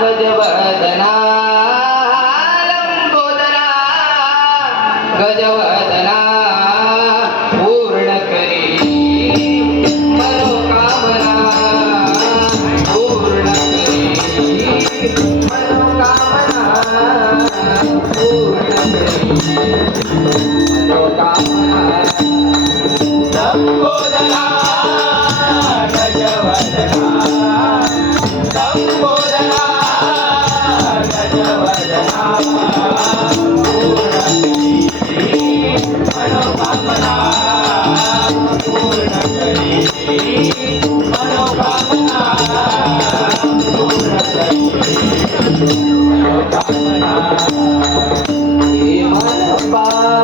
गजवदना Lambodara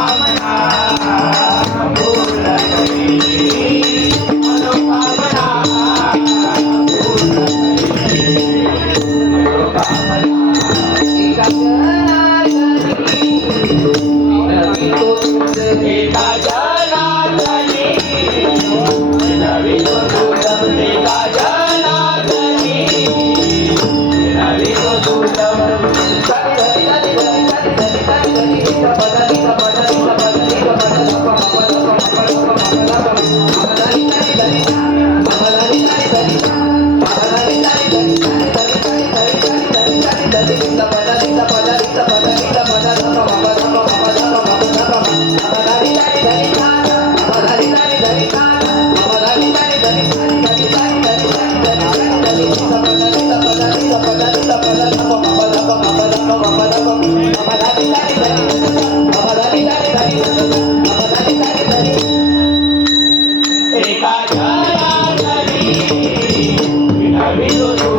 Amen.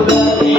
Buddha